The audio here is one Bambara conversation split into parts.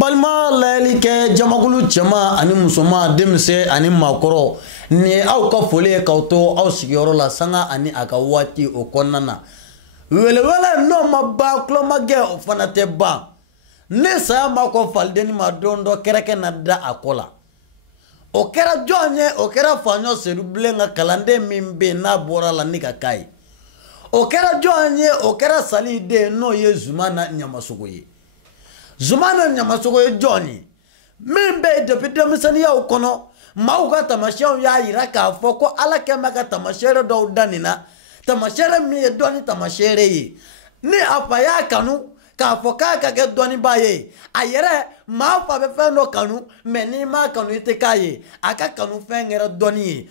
balma layli ke jamakulu chama ani musoma demse ani makoro ni aw ka fole ka to aw sigiyoro la sanga ani aka wati o konnana wele no mabba klo mage o fanate ba ne sa ma ko faldeni ma dondo kereke na da akola o kera jonye o kera fanyo seru blenga kalande mimbe na bora la nika kai o kera jonye o kera sali de no ye zumana nyamasugo ye zumana nyamasugo ye joni mimbe depuis 2000 ya ukono mauga tamashiao ya iraka foko ala kemaka tamashere do danina tamashere mi doni tamashere yi ni apaya kanu ka foka ka ke doni baye ayere ma fa be fendo kanu meni ma kanu itekaye aka kanu fengera doni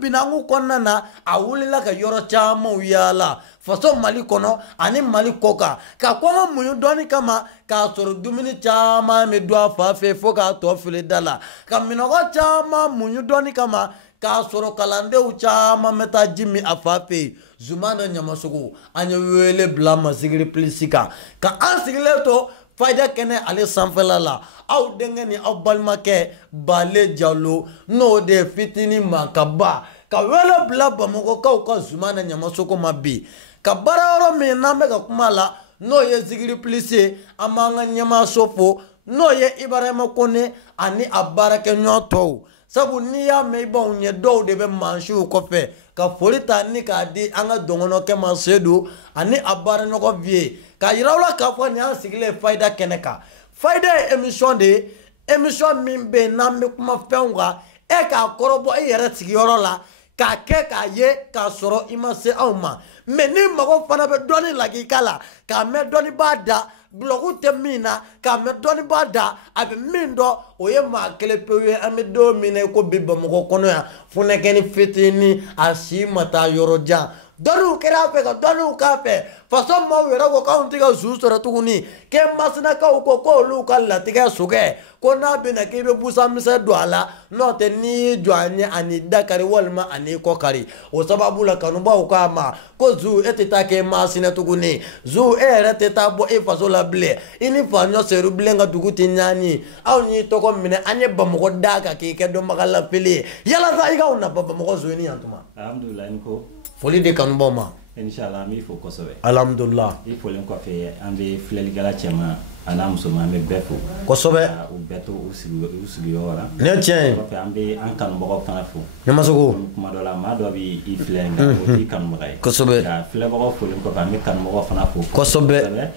binangu konnana awulila ka yoro chama uyala faso mali kono ani mali koka ka kono munyu doni kama ka soro dumini chama me dua fa fe foka to fili dala ka minogo chama munyu doni kama ka soro kalande u chama meta jimi afafe zumana nyamasugo anya wele blama sigiri plisika ka ansigile to fayda kene ale sanfela la aw dengeni aw balmake bale jallo no de fitini makaba ka wele blaba moko ka zumana nyamasugo mabi ka bararo me nambe ka kumala no ye sigiri plisi amanga nyama sofo no ye ibarema kone ani abarake nyoto sabu ni ya meiba unye do de be manshu kofe ka folita ni ka di anga dongono ke masedu ani abare no ko vie ka yirawla ka fo ni ansigile faida keneka faida emission mimbe nambe kuma fenga e ka korobo e yere tigiyoro la ka ke ka ye ka soro imase awma meni mago fana be doni lagi kala ka me doni bada bloku temina ka me doni bada abe mindo oye ma kele pewe ame do mine ko bibba mo kono ya funekeni fitini asimata yoroja donu kerafe ka donu kafe faso mo wera ko kaunti ka susura tukuni ke masna ka ko lu ka latiga suge ko na be na ke be busa mise dwala no te ni dwanye ani dakari walma ani ko kari o sababu la kanu ba ko ama ko zu etita ke masina tukuni zu rete tabo e faso la ble ini fanyo seru blenga duguti nyani aw ni to ko mine anye bam ko daga ke do magala pili yala za iga una baba mo zu ni antuma alhamdulillah nko foli de kanu ba ma inshallah mi fo ko sobe alhamdulillah il faut l'encore faire ambe fleli gala chema ana musoma me befo ko sobe u beto usigu yora ne tien ko ambe an kan bo fana fo nyama sogo kuma do la ma do bi i flenga o ti kan mo ko sobe ya fle bo fo l'encore ambe kan mo fana fo ko sobe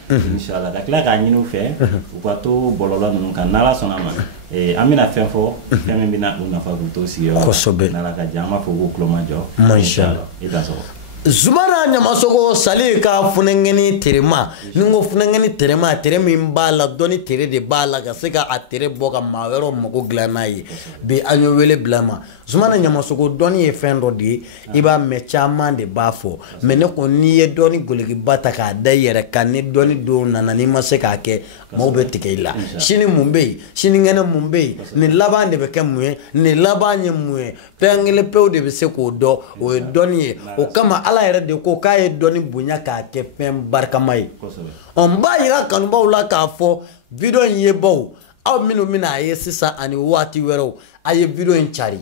inshallah dak la ga nyinu fe ko to bololo nun kan nala sonama amina fenfo femme bina una fa to si yo ko sobe nala ga jama fo ko kloma jo inshallah ida so zumana nyamasogo sali ka funengeni terema ningo funengeni terema teremi mbala doni tere de bala ka seka a tere boka mawero moko glanai be anyo wele blama zumana nyamasogo doni e fendo di iba mechama de bafo mene ko niye doni goligi bata ka dayere kanni doni do nanani maseka ke mawbe tikeila shini mumbe shini ngene mumbe ni labande be kemwe ni labanye mwe pengele pewde be seko do o doni o kama ala yɛrɛ de ko k'a ye dɔni bonya k'a kɛ fɛn barikama ye on b'a yira kanubaw la k'a fɔ video in ye baw aw minnu bɛna a ye sisan ani waati wɛrɛw a ye video in cari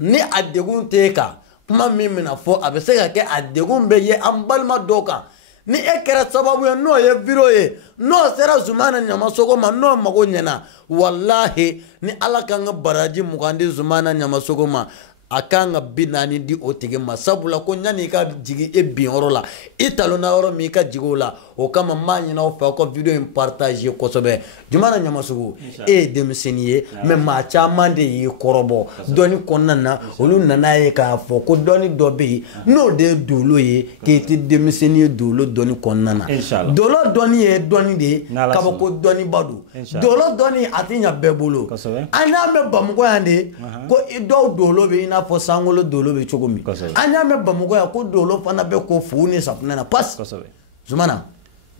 ni a degun t'e kan kuma min bɛna fɔ a bɛ se ka kɛ a degun bɛ ye an balima dɔw kan ni e kɛra sababu ye n'o ye video ye n'o sera Zumana Ɲamasogo ma n'o mago ɲɛna wallahi ni ala kan ka baraji 20 di Zumana Ɲamasogo ma a kan ka 40 di o tigi ma sabula ko ɲani ka jigi e bin yɔrɔ la i talonna yɔrɔ min ka jigi o la o kama m'a ɲini aw fɛ aw ka video in partager kosɛbɛ Zumana Ɲamasogo e ye denmisɛnnin ye mais maa caman de y'i kɔrɔbɔ dɔnni kɔnɔna na olu nana ye k'a fɔ ko dɔnni dɔ bɛ yen n'o de ye dolo ye k'i tɛ denmisɛnnin ye dolo dɔnni kɔnɔna na dolo dɔnni ye dɔnni de ye kabako dɔnniba don dolo dɔnni a tɛ ɲɛ bɛɛ bolo an y'a mɛn Bamakɔ yan de ko dɔw dolo bɛ i n'a fɔ Sangolo dolo bɛ cogo min an y'a mɛn Bamakɔ yan ko dolo fana bɛ ko fu ni safunɛ na pas Zumana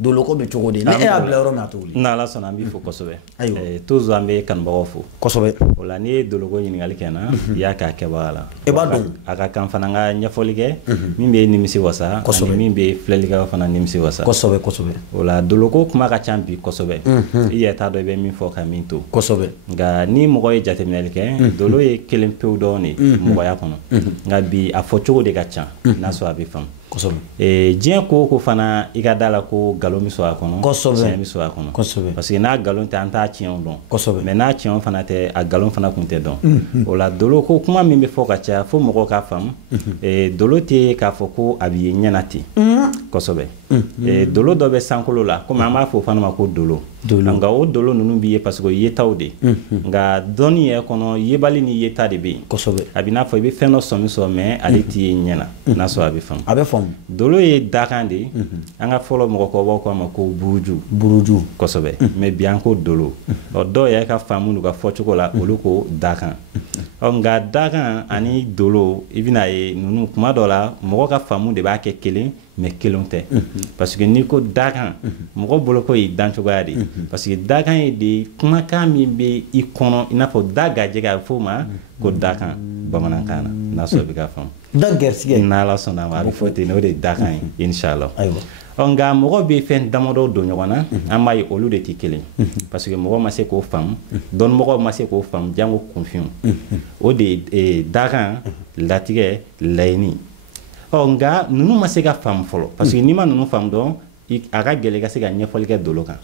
doloko bɛ cogo di ni e y'a bila yɔrɔ min a t'o wuli n'ala sɔnna an b'i fo kosɛbɛ ayiwa toujours an bɛ kanubagaw fo kosɛbɛ o la n'i ye doloko ɲininkali kɛ na i y'a k'a kɛbaga la e b'a dɔn a ka kan fana ka ɲɛfɔli kɛ min bɛ nimisi wasa ani min bɛ filɛlikɛlaw fana nimisi wasa kosɛbɛ kosɛbɛ o la doloko kuma ka ca bi kosɛbɛ i yɛrɛ t'a dɔn i bɛ min fɔ ka min to kosɛbɛ nka ni mɔgɔ ye jateminɛli kɛ dolo ye kelen pewu dɔrɔn de mɔgɔya kɔnɔ nka bi a fɔcogo de ka ca n'a sɔrɔ a bɛ faamu diɲɛ ko o ko fana i ka da la ko nkalon bɛ sɔrɔ a kɔnɔ tiɲɛ bɛ sɔrɔ a kɔnɔ parce que n'a nkalon tɛ an t'a tiɲɛw dɔn mais n'a tiɲɛw fana tɛ a nkalon fana kun tɛ dɔn o la dolo ko kuma min bɛ fɔ ka caya fo mɔgɔw k'a faamu dolo tɛ k'a fɔ ko a bɛ ye ɲɛna ten kosɛbɛ dolo dɔ bɛ sankolo la komi an b'a fɔ o fana ma ko dolo nka o dolo ninnu b'i ye parce que o yetaw de nka dɔnni yɛrɛ kɔnɔ yebali ni yeta de bɛ yen a bɛ n'a fɔ i bɛ fɛn dɔ sɔmi sɔrɔ mais ale t'i ye ɲɛna n'a sɔrɔ a bɛ faamu a bɛ faamu dolo ye dakan de ye an ka fɔlɔ mɔgɔkɔrɔbaw ko a ma ko buruju kosɛbɛ mais bi an ko dolo dɔw yɛrɛ ka faamu n'u ka fɔcogo la olu ko dakan nka dakan ani dolo i bɛna ye ninnu kuma dɔ la mɔgɔ ka faamu de b'a kɛ kelen mais kelen tɛ parce que n'i ko dakan mɔgɔ bolo ko ye dancogoya de parce que dakan ye de kumakan min bɛ i kɔnɔ i n'a fɔ da gajɛgɛ a bɛ fɔ o ma ko dakan bamanankan na n'a sɔrɔ i bɛ ka faamu da gɛrɛsigɛ n'ala sɔnna a bɛ fɔ ten o de ye dakan ye inshallah nka mɔgɔ bɛ fɛn damadɔ don ɲɔgɔn na an b'a ye olu de tɛ kelen parce que mɔgɔ ma se k'o faamu dɔnnimɔgɔ ma se k'o faamu jango kunfin o de ye dakan latigɛ laɲini nka ninnu ma se ka faamu fɔlɔ parce que n'i ma ninnu faamu dɔn a ka gɛlɛn ka se ka ɲɛfɔli kɛ dolo kan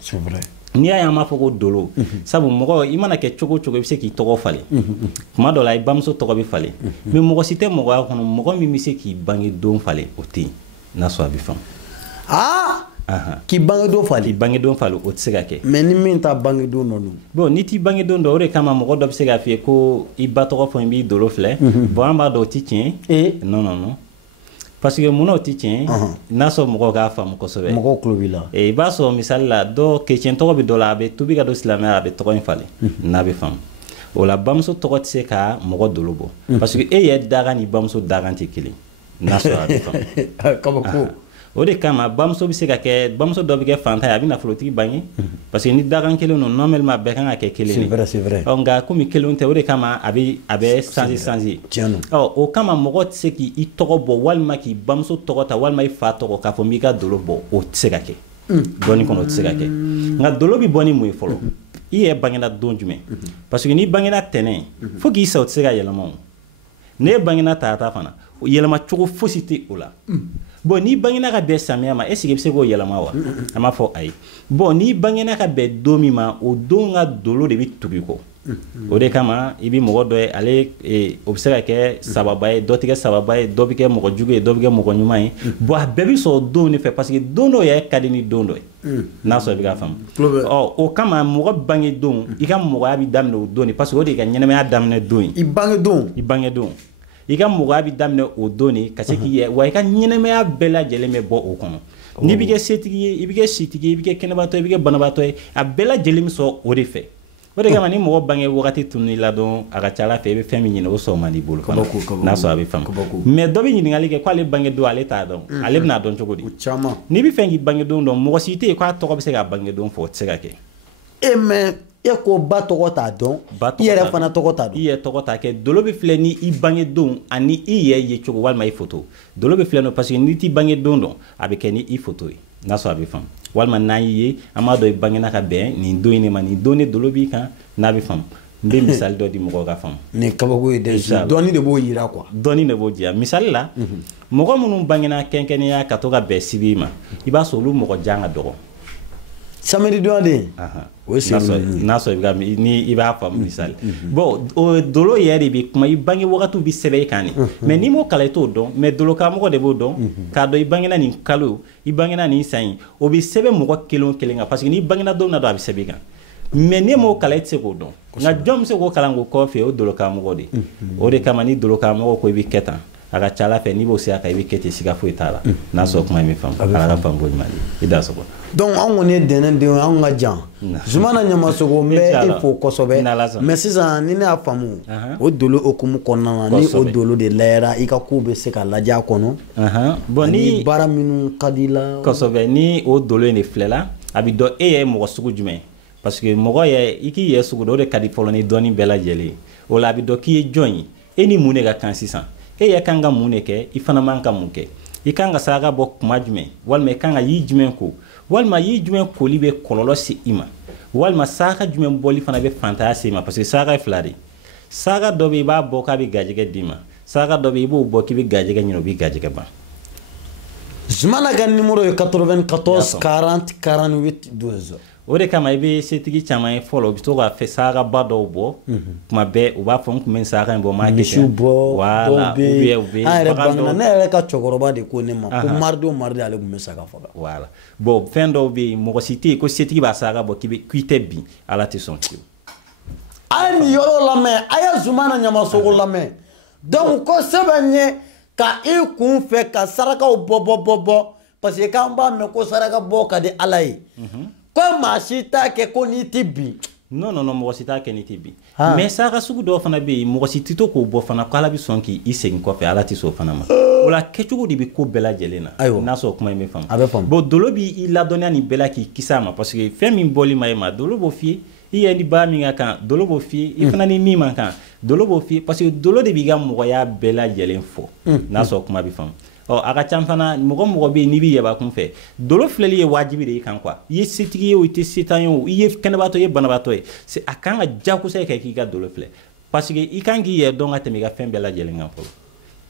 n'i y'a ye an b'a fɔ ko dolo sabu mɔgɔ i mana kɛ cogo o cogo i bɛ se k'i tɔgɔ falen kuma dɔ la i bamuso tɔgɔ bɛ falen mais mɔgɔ si tɛ mɔgɔya kɔnɔ mɔgɔ min bɛ se k'i bange don falen o tɛ yen n'a sɔrɔ a bɛ faamu k'i bange don falen k'i bange don falen o tɛ se ka kɛ mais ni min ta bange don dɔ don bon n'i t'i bange don dɔ o de kama mɔgɔ dɔ bɛ se k'a f'i ye ko i ba tɔgɔ fɔ n b'i dolo filɛ bon an b'a dɔn o tɛ tiɲɛ non parce que munna o tɛ tiɲɛ n'a sɔrɔ mɔgɔw k'a faamu kosɛbɛ mɔgɔw tulo b'i la i b'a sɔrɔ misali la dɔ chrétien tɔgɔ bɛ dɔ la a bɛ tubi ka don silamɛya a bɛ tɔgɔ in falen n'a bɛ faamu o la bamuso tɔgɔ tɛ se ka mɔgɔ dolo bɔ parce que e yɛrɛ dakan ni bamuso dakan tɛ kelen n'a sɔrɔ a bɛ faamu kabako o de kama bamuso bɛ se ka kɛ bamuso dɔ bɛ kɛ fantan ye a bɛ nafolotigi bange parce que ni dakan kelen don normalement bɛɛ kan ka kɛ kelen de nka komi kelenw tɛ o de kama a bɛ sanzi o kama mɔgɔ tɛ se k'i tɔgɔ bɔ walima k'i bamuso tɔgɔ ta walima i fa tɔgɔ k'a fɔ n b'i ka dolo bɔ o tɛ se ka kɛ dɔnni kɔnɔ o tɛ se ka kɛ nka dolo bɛ bɔ ni mun ye fɔlɔ i yɛrɛ bangena don jumɛn parce que n'i bangena tɛnɛn fo k'i sa o tɛ se ka yɛlɛma o n'e bangena tata fana yɛlɛma cogo fosi tɛ o la bon n'i bangena ka bɛn samiya ma est-ce que i bɛ se k'o yɛlɛma wa an b'a fɔ ayi bon n'i bangena ka bɛn don min ma o don ka dolo de bɛ tugu i kɔ o de kama i bɛ mɔgɔ dɔ ye ale o bɛ se ka kɛ sababa ye dɔ tɛ kɛ sababa ye dɔ bɛ kɛ mɔgɔ jugu ye dɔ bɛ kɛ mɔgɔ ɲuman ye bon a bɛɛ bɛ sɔrɔ don de fɛ parce que don dɔ yɛrɛ ka di ni don dɔ ye n'a sɔrɔ i bɛ ka faamu o kama mɔgɔ bange don i ka mɔgɔya bɛ daminɛ o don de parce que o de ka ɲɛnamaya daminɛ don ye i bange don i ka mɔgɔya bɛ daminɛ o don de ka se k'i yɛ wa i ka ɲɛnamaya bɛɛ lajɛlen bɛ bɔ o kɔnɔ n'i bɛ kɛ setigi ye i bɛ kɛ sitigi ye i bɛ kɛ kɛnɛbatɔ ye i bɛ kɛ banabaatɔ ye a bɛɛ lajɛlen bɛ sɔrɔ o de fɛ o de kama ni mɔgɔ bange wagati tunun'i la dɔn a ka ca ala fɛ i bɛ fɛn min ɲini o sɔrɔ man di bolo n'a sɔrɔ a bɛ faamu mais dɔ bɛ ɲininkali kɛ k'ale bange don ale t'a dɔn ale bɛna dɔn cogo di n'i bɛ fɛn k'i bange don dɔn mɔgɔ si tɛ yen k'a tɔgɔ bɛ se ka bange don fɔ o tɛ se ka kɛ mais e ko ba tɔgɔ t'a dɔn i yɛrɛ fana tɔgɔ t'a dɔn i yɛrɛ tɔgɔ t'a kɛ dolo bɛ filɛ ni i bange don ani i yɛrɛ ye cogo walima i foto dolo bɛ filɛ no parce que n'i t'i bange don dɔn a bɛ kɛ ni i foto ye n'a sɔrɔ a bɛ faamu walima n'an y'i ye an b'a dɔn i bangena ka bɛn nin don in de ma nin don de dolo b'i kan n'a bɛ faamu n bɛ misali dɔ di mɔgɔw ka faamu nin kabako ye dɛ dɔnni de b'o yira quoi dɔnni de b'o jira misali la mɔgɔ minnu bangena kɛnkɛnɛya ka to ka bɛn sibi ma i b'a sɔrɔ olu mɔgɔ jan ka dɔgɔ samedi donnen o n'a sɔrɔ ni i b'a faamu misali bon o dolo yɛrɛ de bɛ kuma i bange wagatiw bɛ sɛbɛn i kan de mais n'i m'o kalan i t'o dɔn mais dolokaramɔgɔ de b'o dɔn k'a dɔn i bangena nin kalo i bangena nin san in o bɛ sɛbɛn mɔgɔ kelen o kelen kan parce que n'i bangena don na dɔn a bɛ sɛbɛn i kan mais n'e m'o kalan i tɛ se k'o dɔn nka jɔn bɛ se k'o kalan k'o kɔfɛ o dolokaramɔgɔ de o de kama ni dolokaramɔgɔ ko i bɛ kɛ tan a ka ca Ala fɛ n'i b'o se a kan i bɛ kɛ ten siga foyi t'a la n'a sɔrɔ kuma in bɛ faamu Ala ka faamu ko ɲuman di i da sɔgɔ donc an kɔni ye dɛnɛndenw anw ka jan Zumana Ɲamasogo n bɛ i fo kosɛbɛ mais sisan ni ne y'a faamu o dolo okumu kɔnɔna na ni o dolo de lajɛra i ka kow bɛ se ka lajɛ a kɔnɔ bon ni baara minnu ka di la kosɛbɛ ni o dolo in de filɛla a bɛ dɔn e ye mɔgɔ sugu jumɛn parce que mɔgɔ ye i k'i yɛ sugu dɔ o de ka di fɔlɔ ni dɔnni bɛɛ lajɛlen o la a bɛ dɔn k'i ye jɔn ye e ni mun de ka kan sisan e yɛ kan ka mun de kɛ i fana man ka mun kɛ i kan ka saraka bɔ kuma jumɛn walima i kan ka yiri jumɛn ko walima yiri jumɛn koli bɛ kɔlɔlɔ se i ma walima saraka jumɛn bɔli fana bɛ fantanya se i ma parce que saraka ye fila de saraka dɔ bɛ i b'a bɔ k'a bɛ gajɛgɛ d'i ma saraka dɔ bɛ i b'o bɔ k'i bɛ gajɛgɛ ɲini o bɛ gajɛgɛ ban Zumana ka numéro ye 94 40 48 12 o de kama i bɛ setigi caman ye fɔlɔ u bɛ to ka fɛ sarakaba dɔw bɔ kuma bɛɛ u b'a fɔ n tun bɛ saraka in bɔ n m'a kɛ misiw bɔ voilà an yɛrɛ bangena ne yɛrɛ ka cɛkɔrɔba de ko ne ma ko mardi o mardi ale tun bɛ saga faga voilà bon fɛn dɔw bɛ yen mɔgɔ si tɛ yen ko setigi b'a saraka bɔ k'i tɛ bin Ala tɛ sɔn fiyewu a ye nin yɔrɔ lamɛn a ye Zumana Ɲamasogo lamɛn donc ko sɛbɛn ye ka i kun fɛ ka sarakaw bɔ parce que k'an b'a mɛn ko saraka bɔ ka di Ala ye ko maa si t'a kɛ ko n'i tɛ bin non mɔgɔ si t'a kɛ n'i tɛ bin mais saraka sugu dɔw fana bɛ yen mɔgɔ si tɛ to k'o bɔ fana ko Ala bɛ sɔn k'i segin kɔfɛ Ala tɛ sɔn o fana ma o la kɛcogo de bɛ ko bɛɛ lajɛlen na n'a sɔrɔ kuma in bɛ faamu a bɛ faamu bon dolo b'i ladɔnniya nin bɛɛ la k'i kisi a ma parce que fɛn min bɔli ma e ma dolo b'o f'i ye i yɛ ni baara min ka kan dolo b'o f'i ye i fana ni min man kan dolo b'o f'i ye parce que dolo de b'i ka mɔgɔya bɛɛ lajɛlen fɔ n'a sɔrɔ kuma bɛ faamu a ka ca fana mɔgɔ bɛ yen n'i bɛ yɛlɛ kun fɛ dolo filɛli ye wajibi de ye kan quoi i ye setigi ye o i tɛ setan ye o i ye kɛnɛbaatɔ ye banabaatɔ ye a kan ka jagosa kɛ k'i ka dolo filɛ parce que i kan k'i yɛrɛ dɔn ka tɛmɛ i ka fɛn bɛɛ lajɛlen kan fɔlɔ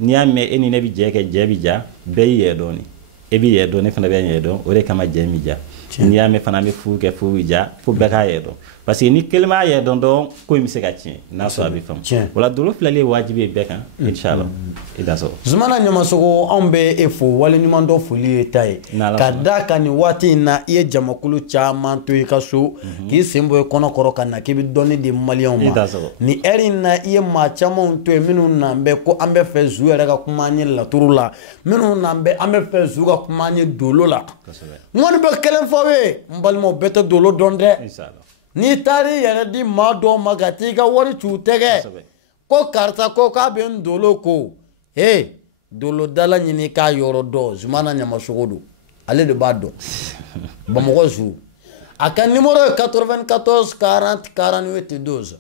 n'i y'a mɛn e ni ne bɛ jɛ kɛ jɛ bɛ ja bɛɛ y'i yɛrɛ dɔn de e b'i yɛrɛ dɔn ne fana bɛ n yɛrɛ dɔn o de kama jɛ mi ja n'i y'a mɛn fana an bɛ furu kɛ furu bɛ ja fo bɛɛ k'a yɛrɛ dɔn parce que ni kelen b'a yɛrɛ dɔn dɔrɔn ko in bɛ se ka tiɲɛ n'a sɔrɔ a bɛ faamu o la dolo filɛli ye wajibi ye bɛɛ kan inchallah i da sɔrɔ Zumana Ɲamasogo anw bɛ e fo waleɲuman dɔ foli ye ta ye ka da ka nin waati in na i ye jamakulu caman to i ka so k'i sen bɔ i kɔnɔkɔrɔ ka na k'i bɛ dɔnni di maliyɛnw ma nin heure in na i ye maa camanw to yen minnu n'an bɛ ko an bɛ fɛ Zu yɛrɛ ka kuma an ye laturu la minnu n'an bɛ an bɛ fɛ Zu ka kuma an ye dolo la n kɔni bɛ kelen fɔ aw ye n balimaw bɛɛ tɛ dolo dɔn dɛ n'i taar'i yɛrɛ di maa dɔw ma ka t'i ka wari c'u tɛgɛ ko karisa ko k'a bɛ n dolo ko dolo dala ɲini k'a yɔrɔ dɔn Zumana Ɲamasogo don ale de b'a dɔn Bamakɔ Zu a ka numéro ye 94 40 48 12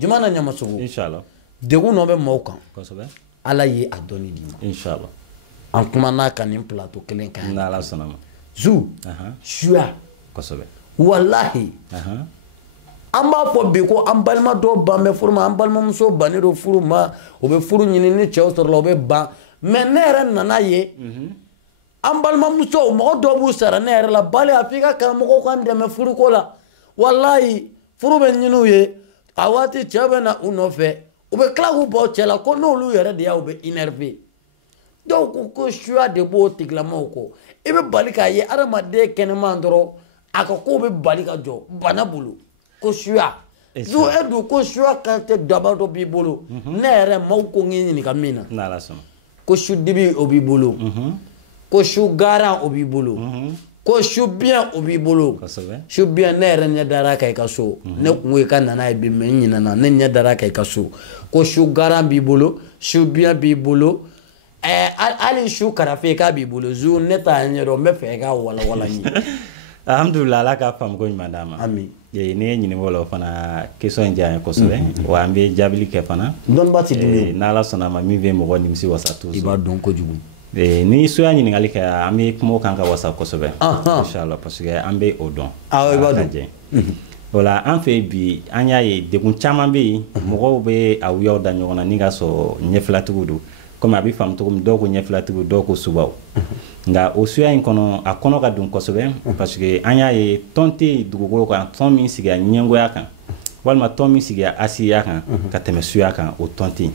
Zumana Ɲamasogo degun dɔ bɛ maaw kan Ala ye a dɔnni d'i ma inchallah an kumana ka nin plateau kelen kan n'Ala sɔnna ma Zu suya wallahi an b'a fɔ bi ko an balima dɔw ban bɛ furu ma an balimamuso bannen don furu ma o bɛ furu ɲini ni cɛw sɔrɔla o bɛ ban mais ne yɛrɛ nana ye an balimamuso mɔgɔ dɔw b'u sara ne yɛrɛ la bali a f'i ka karamɔgɔw k'an dɛmɛ furuko la wallahi furu bɛ ɲini u ye a waati cɛ bɛ na u nɔfɛ u bɛ tila k'u bɔ cɛ la ko n'olu yɛrɛ de y'a u bɛ énervé dɔw ko suya de b'o tigilamɔgɔw kɔ i bɛ bali k'a ye adamaden kɛnɛman dɔrɔn a ka ko bɛ bali ka jɔ bana bolo ko suya Zu e dun ko suya kan tɛ daba dɔ b'i bolo ne yɛrɛ maaw ko n k'i ɲininka min na ko su dibi o b'i bolo ko su garan o b'i bolo ko su biɲɛ o b'i bolo su biɲɛ ne yɛrɛ ɲɛ dara ka i ka so ne kun ko i ka nana ye bi mɛ n ɲinɛna ne ɲɛ dara ka i ka so ko su garan b'i bolo su biɲɛ b'i bolo hali su karafe k'a b'i bolo Zu ne t'a ɲɛdɔn n bɛ fɛ i ka walawala n ye alhamdulillah Ala ka faamu ko ɲuman d'an ma ami ni ye ɲininko la o fana question in diya n ye kosɛbɛ wa an bɛ jaabili kɛ fana dɔnniba tɛ dimi n'Ala sɔnna ma min bɛ mɔgɔ nimisi wasa toujours i b'a dɔn kojugu ni so y'a ɲininkali kɛ an bɛ kuma o kan ka wasa kosɛbɛ inchallah parce que an bɛ o dɔn i b'a dɔn o la an fɛ bi an y'a ye degun caman bɛ yen mɔgɔw bɛ a wuyaw da ɲɔgɔn na ni ka sɔrɔ ɲɛfilatigiw don komi a bɛ faamu cogo min dɔw ko ɲɛfilatigiw dɔw ko subaw nka o suya in kɔnɔ a kɔnɔ ka don kosɛbɛ parce que an y'a ye tɔn tɛ dugukolo kan tɔn min sigira ɲɛngoya kan walima tɔn min sigira asiya kan ka tɛmɛ suya kan o tɔn tɛ yen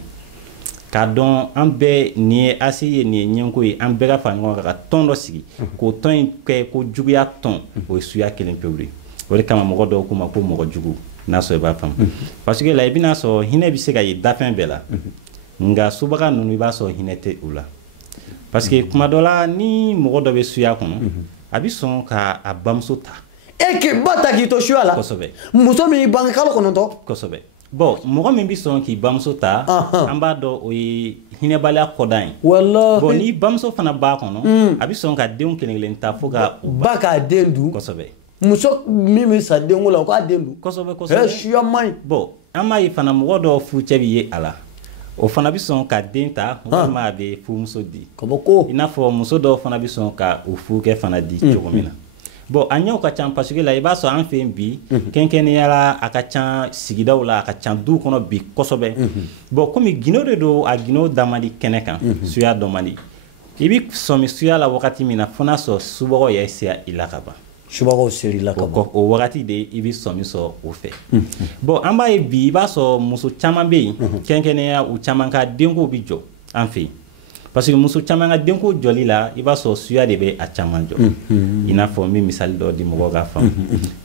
k'a dɔn an bɛɛ nin ye asi ye nin ye ɲɛngo ye an bɛɛ ka fara ɲɔgɔn kan ka tɔn dɔ sigi k'o tɔn in kɛ ko juguya tɔn o ye suya kelen pewu de o de kama mɔgɔ dɔw k'u ma ko mɔgɔ jugu n'a sɔrɔ i b'a faamu parce que la i bɛna sɔrɔ hinɛ bɛ se ka ye dafɛn bɛɛ la nga subaga nunu iba so hinete ula parce que kuma dola ni mogo do be suya kono abi son ka abamso ta e ke bata ki to suya la kosobe muso mi bangi kalo kono to kosobe bon mogo min bi son ki bamso ta amba do o hinebala kodan wallahi bon ni bamso fana ba kono abi son ka den kelen ta foga ba ka dendu kosobe muso mi sa dengu la ko dendu kosobe kosobe e suya mai bon ama yi fana mogo do fu cebi ye ala o fana bi son ka den ta ma be fu muso di ko ina fo muso do fana bi son ka o fu ke fana di chogomina bon anyo ka chan parce que la iba so an fe bi kenkeni yala aka chan sigidaw la aka chan du kono bi kosobe bon comme gino de do a gino damadi kenekan suya domani ibi so mi suya la wakati mina fona so subogo ya sia ilakaba subago seri la kaba o wakati de ibi so mi so o fe bon amba e bi iba so muso chama be kenkeni ya u chama ka dengo bi jo an fe parce que muso caman ka denko joli la i b'a sɔrɔ suya de bɛ a caman jɔ i n'a fɔ n bɛ misali dɔ di mɔgɔw ka faamu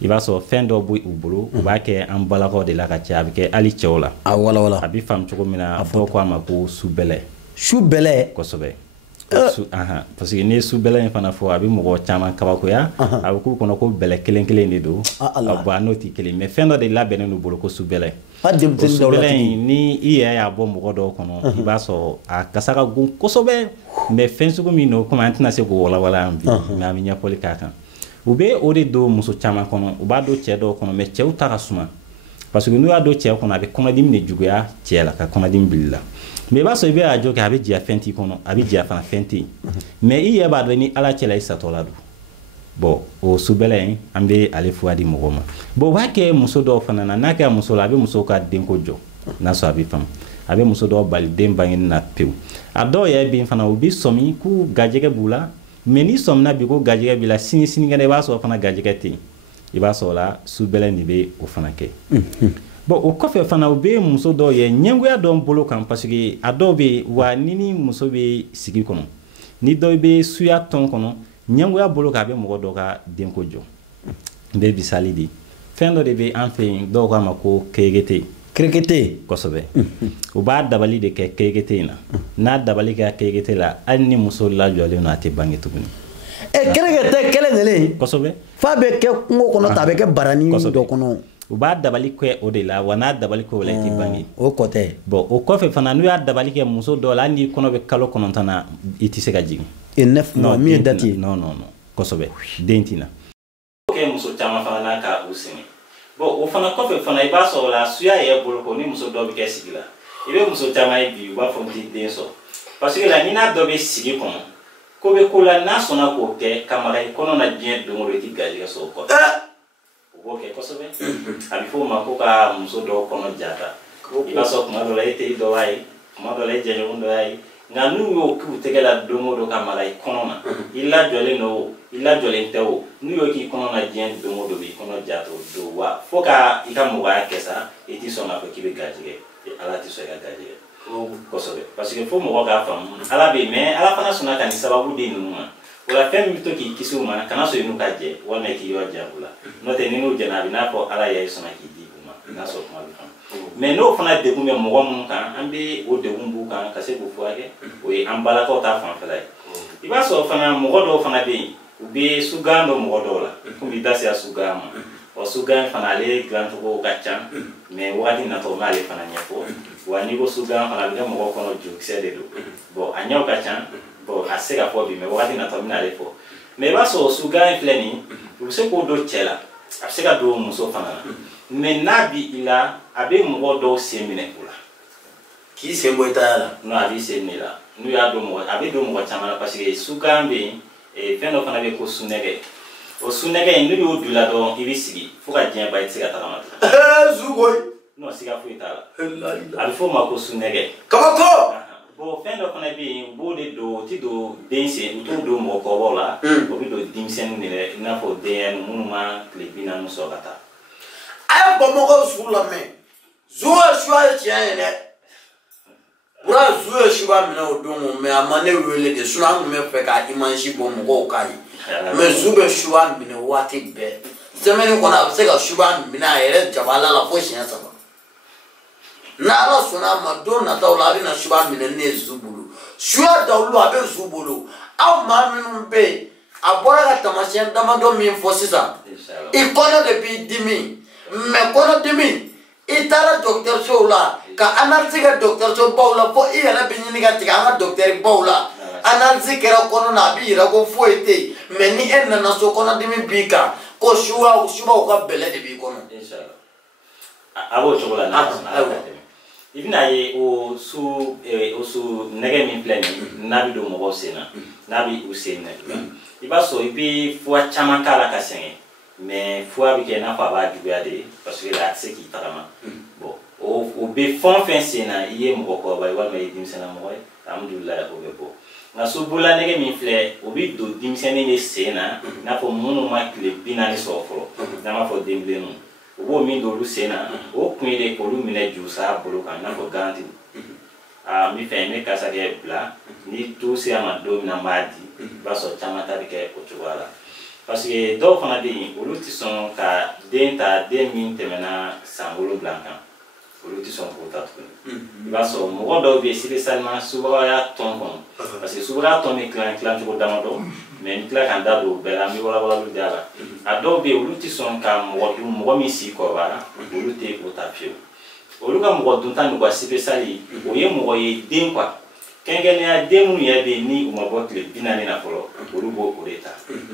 i b'a sɔrɔ fɛn dɔ b'u bolo u b'a kɛ an balakaw de la ka caya a bɛ kɛ hali cɛw la a wala a bɛ faamu cogo min na dɔw ko a ma ko subɛlɛ subɛlɛ kosɛbɛ parce que n'i ye subɛlɛ in fana fɔ a bɛ mɔgɔ caman kabakoya a bɛ k'u kɔnɔ ko bɛlɛ kelen kelen de don bon a n'o tɛ kelen mais fɛn dɔ de labɛnnen d'u bolo ko subɛlɛ subɛlɛ in ni i yɛrɛ y'a bɔ mɔgɔ dɔw kɔnɔ i b'a sɔrɔ a kasa ka gon kosɛbɛ mais fɛn sugu min don komi an tɛna se k'o walawala yan bi mais an bɛ ɲɛfɔli k'a kan u bɛ o de don muso caman kɔnɔ u b'a don cɛ dɔw kɔnɔ mais cɛw ta ka suma parce que n'u y'a don cɛ kɔnɔ a bɛ kɔnɔdimi de juguya cɛ la ka kɔnɔdimi bila la mais i b'a sɔrɔ i bɛ arajo kɛ a bɛ diya fɛn t'i kɔnɔ a bɛ diya fana fɛn tɛ yen mais i yɛrɛ b'a dɔn ni ala cɛla i satɔla don bon o subɛlɛ in an bɛ ale fɔ di mɔgɔw ma bon u b'a kɛ muso dɔw fana na n'a kɛra muso la a bɛ muso ka denko jɔ n'a sɔrɔ a bɛ faamu a bɛ muso dɔw bali den bangeni na pewu a dɔw yɛrɛ bɛ yen fana u bɛ sɔmi k'u gajɛgɛ b'u la mais ni sɔmina bi ko gajɛgɛ b'i la sini sinikɛnɛ i b'a sɔrɔ fana gajɛgɛ tɛ yen i b'a sɔrɔ la subɛlɛ de bɛ o fana kɛ bon o kɔfɛ fana u bɛ muso dɔw ye ɲɛngoya dɔw bolo kan parce que a dɔw bɛ wa ni muso bɛ sigi kɔnɔ ni dɔw bɛ suya tɔn kɔnɔ ɲɛngoya bolo k'a bɛ mɔgɔ dɔ ka denko jɔ n bɛ misali di fɛn dɔ de bɛ an fɛ yen dɔw k'a ma ko kerekete kosɛbɛ u b'a dabali de kɛ kerekete in na n'a dabali kɛra kerekete la hali ni muso lajɔlen don a tɛ bange tuguni kerekete kelen kelen kosɛbɛ f'a bɛ kɛ kungo kɔnɔ a bɛ kɛ barani dɔ kɔnɔ u b'a dabali kɛ o de la wa n'a dabali kɛ o la i tɛ bange o kɔ tɛ bon o kɔfɛ fana n'u y'a dabali kɛ muso dɔw la hali n'i kɔnɔ bɛ kalo 9 na i tɛ se ka jigin et 9 mois min ye date ye non kosɛbɛ den tɛna o kɛ muso caman fana n'a ka u sɛgɛn bon o fana kɔfɛ fana i b'a sɔrɔ la suya yɛrɛ bolo ko ni muso dɔw bɛ kɛ sigi la i bɛ muso caman ye bi u b'a fɔ n tɛ den sɔrɔ parce que la ni n'a dɔ bɛ sigi kɔnɔ ko bɛ ko la n'a sɔnna k'o kɛ ka maga i kɔnɔ na diɲɛ don o don i tɛ garijɛgɛ sɔrɔ o kɔfɛ o b'o kɛ kosɛbɛ a bɛ fɔ o ma ko ka muso dɔw kɔnɔ jata i b'a sɔrɔ tuma dɔ la e teri dɔ b'a ye tuma dɔ la e jɛɲɔgɔn dɔ y'a ye nka n'u y'o k'u tɛgɛ la don o don ka maga i kɔnɔ na i lajɔlen don o i lajɔlen tɛ o n'u y'o k'i kɔnɔ na diɲɛ don o don b'i kɔnɔ jata o don wa fo ka i ka mɔgɔya kɛ sa i tɛ sɔn k'a fɔ k'i bɛ garijɛgɛ ala tɛ sɔn i ka garijɛgɛ kosɛbɛ parce que fo mɔgɔ k'a faamu ala bɛ yen mais ala fana sɔnna ka nin sababu di ninnu ma o la fɛn min bɛ to k'i kisi u ma kana sɔn i n'u ka jɛ walima i k'i yɔrɔ jan u la n'o tɛ ni n'u jɛna a bɛ n'a fɔ ala yɛrɛ sɔnna k'i di u ma n'a sɔrɔ kuma bɛ faamu mais n'o fana degun bɛ mɔgɔ minnu kan an bɛ o degun b'u kan ka se k'o furakɛ o ye an balakaw ta fanfɛla ye i b'a sɔrɔ fana mɔgɔ dɔw fana bɛ yen u bɛ sugan dɔ mɔgɔ dɔw la komi i da sera sugan ma o sugan fana ale dilancogo ka ca mais wagati natɔ m'ale fana ɲɛfɔ wa n'i ko sugan fana a bɛ kɛ mɔgɔ kɔnɔ jurukisɛ de don bon a ɲɛw ka ca bon a se ka fɔ bi mais wagati natɔ bɛna ale fɔ mais i b'a sɔrɔ sugan filɛ nin u bɛ se k'o don cɛ la a bɛ se ka don muso fana na mais n'a bi i la a bɛ mɔgɔ dɔw sen minɛ o la k'i sen bɔ i ta la non a b'i sen minɛ la n'u y'a don mɔgɔ a bɛ don mɔgɔ caman na parce que sugan bɛ yen fɛn dɔ fana bɛ yen ko sunɛgɛ o sunɛgɛ in n'u y'o don i la dɔrɔn i bɛ sigi fo ka diɲɛ ban i tɛ se ka tagama tugun zugoyi non siga foyi t'a la a bɛ fɔ o ma ko sunɛgɛ kabako bon fɛn dɔ fana bɛ yen u b'o de don o tɛ don den sen u t'o don mɔgɔkɔrɔbaw la o bɛ don denmisɛnninw de la i n'a fɔ denyɛrɛnin minnu ma tile 40 sɔrɔ ka taa a ye bamakɔ sugu lamɛn zuwa suya ye tiɲɛ ye dɛ bura zu ye suba minɛ o don mais a ma ne wele de sinon an tun bɛ fɛ ka image bɔ mɔgɔw k'a ye mais zu bɛ suba minɛ waati bɛɛ semaine kɔnɔ a bɛ se ka suba minɛ a yɛrɛ jabala la fo siɲɛ 3 n'ala sɔnna ma don nataw la a bɛna suba minɛ ne zu bolo suya dawulu a bɛ zu bolo aw maa minnu bɛ yen a bɔra ka taamasiyɛn damadɔ min fɔ sisan i kɔnɔ de b'i dimi mais kɔnɔdimi i taara dɔgɔtɔrɔsow la ka analyse kɛ dɔgɔtɔrɔso baw la fo i yɛrɛ bɛ ɲini ka tigɛ an ka dɔgɔtɔrɔ baw la analyse kɛra kɔnɔ na a bɛ yira ko foyi tɛ yen mais ni e nana so kɔnɔdimi b'i kan ko subaw ka bɛlɛ de b'i kɔnɔ. a b'o cogo la i bɛna ye o su nɛgɛ min filɛ nin n'a bɛ don mɔgɔw sen na n'a bɛ u sen minɛ i b'a sɔrɔ i bɛ fura caman k'a la ka sɛgɛn mais fura bɛ kɛ i n'a fɔ a b'a juguya de parce que a tɛ se k'i tagama bon o bɛ fɛn o fɛn sen na i ye mɔgɔkɔrɔba ye walima i ye denmisɛnninmɔgɔ ye alhamdulilayi o bɛ bɔ nka so bolola nɛgɛ min filɛ o bɛ don denmisɛnnin de sen na i n'a fɔ minnu ma tile 40 sɔrɔ fɔlɔ n'an b'a fɔ denbilenninw o b'o min don olu sen na o kun ye de k'olu minɛ jurusa bolo kan i n'a fɔ garanti n bɛ fɛ n bɛ karisa kɛ bila ni to sera ma don min na n b'a di i b'a sɔrɔ caman ta bɛ kɛ o cogoya la parce que dɔw fana bɛ yen olu tɛ sɔn ka den ta den min tɛmɛna san 7 kan olu tɛ sɔn k'o ta tuguni i b'a sɔrɔ mɔgɔ dɔw bɛ yen spécialement subagaya tɔn kɔnɔ parce que subagaya tɔn bɛ tilan cogo damadɔ mais n tila ka n da don o bɛɛ la n bɛ walawalali di a la a dɔw bɛ yen olu tɛ sɔn ka mɔgɔ min si kɔrɔbayara olu tɛ o ta fiyewu olu ka mɔgɔ dunta n'u ka spécial o ye mɔgɔ ye den quoi kɛrɛnkɛrɛnnenya den minnu yɛrɛ bɛ yen ni u ma bɔ tile 40 na fɔlɔ olu b'o o de ta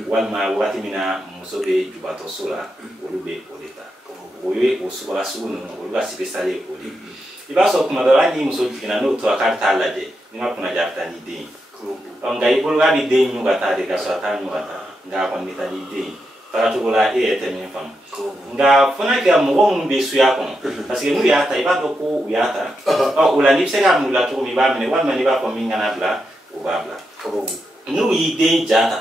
walima waati min na muso bɛ jubatɔso la olu bɛ o de ta o ye o suguya sugu ninnu olu ka spécial ye o de i b'a sɔrɔ tuma dɔ la ni muso jiginna n'o tora k'a bɛ taa lajɛ ni ma kunnaja a bɛ taa ni den ye nka i bolo k'a bɛ den ɲu ka taa de ka sɔrɔ a t'a ɲu ka taa nka a kɔni bɛ taa ni den ye tagacogo la e yɛrɛ tɛ min faamu nka fo n'a kɛra mɔgɔ minnu bɛ suya kɔnɔ parce que n'u y'a ta i b'a dɔn ko u y'a ta o la n'i bɛ se k'a minɛ u la cogo min i b'a minɛ walima n'i b'a fɔ min kana bila o b'a bila n'u y'i den ja ta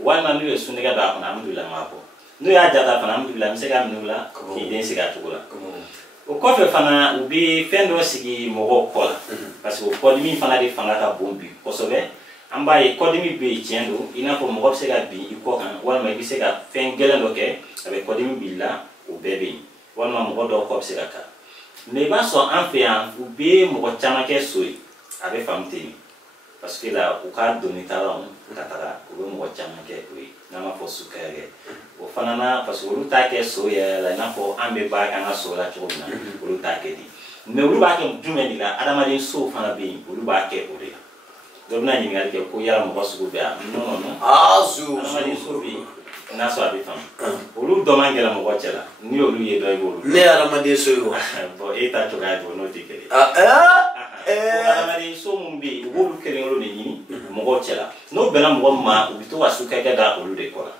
walima n'u ye sunɛgɛ don a kɔnɔ alhamdulilayi n b'a fɔ n'u y'a ja ta fana alhamdulilayi n bɛ se k'a minɛ u la k'i den sigi a cogo la o kɔfɛ fana u bɛ fɛn dɔ sigi mɔgɔw kɔ la parce que o kɔdimi fana de fanga ka bon bi kosɛbɛ an b'a ye kɔdimi bɛ yen tiɲɛ don i n'a fɔ mɔgɔ bɛ se ka bin i kɔ kan walima i bɛ se ka fɛn gɛlɛn dɔ kɛ a bɛ kɔdimi b'i la o bɛɛ bɛ yen walima mɔgɔ dɔw kɔ bɛ se ka k'a mais i b'a sɔrɔ an fɛ yan u bɛ mɔgɔ caman kɛ so ye a bɛ faamu ten parce que la u ka doni taalaw ka taga u bɛ mɔgɔ caman kɛ o ye n'an b'a fɔ sukɛrɛ o fana na parce que olu t'a kɛ so yɛrɛ la i n'a fɔ an bɛ baara kɛ an ka so la cogo min na olu t'a kɛ ten mais olu b'a kɛ jumɛn de la adamaden so fana bɛ yen olu b'a kɛ o de la dɔ bɛna ɲininkali kɛ ko yala mɔgɔ sugu bɛ yan non adamaden so bɛ yen n'a sɔrɔ a bɛ faamu olu dɔ man gɛlɛn mɔgɔ cɛ la ni olu ye dɔ i b'olu ne ye adamaden so ye wa bon e ta cogoya don n'o tɛ kelen adamaden so minnu bɛ yen u b'olu kelen-kelen de ɲini mɔgɔw cɛ la n'o bɛnna mɔgɔ min ma u bɛ to ka sukɛrɛ da olu de kɔ la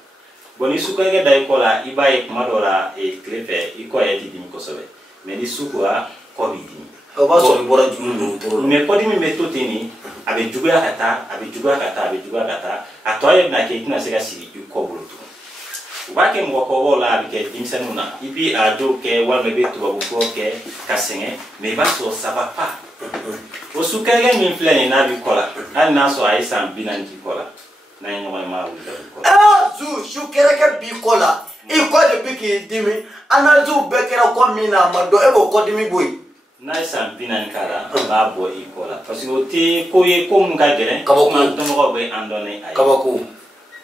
bon ni sukɛrɛ da i kɔ la i b'a ye tuma dɔw la tile fɛ i kɔ yɛrɛ tɛ dimi kosɛbɛ mais ni su kora kɔ b'i dimi o b'a sɔrɔ i bɔra jumɛn don o tɔɔrɔ mais kɔdimi bɛ to ten nin a bɛ juguya ka taa a bɛ juguya ka taa a bɛ juguya ka taa a tɔ ye bɛna kɛ i tɛna se ka sigi i kɔ bolo tugun u b'a kɛ mɔgɔkɔrɔbaw la a bɛ kɛ denmisɛnninw na i bɛ arajo kɛ walima i bɛ tubabufuraw kɛ ka sɛgɛn mais i b'a sɔrɔ ça va pas o sukɛrɛ min filɛ nin n'a b'i kɔ la hali n'a sɔrɔ a ye san 40 k'i kɔ la n'an ye ɲɔgɔn ye maa wuli ka b'i kɔ la. sukɛrɛ b'i kɔ la i kɔ de bɛ k'i dimi analyse bɛɛ kɛra kɔ min na a ma dɔn e b'o kɔdimi bɔ yen. n'a ye san 40 k'a la a b'a bɔ i kɔ la parce que o tɛ ko ye ko min ka gɛlɛn kabako dɔnbagaw bɛ an dɔn ni a ye kabako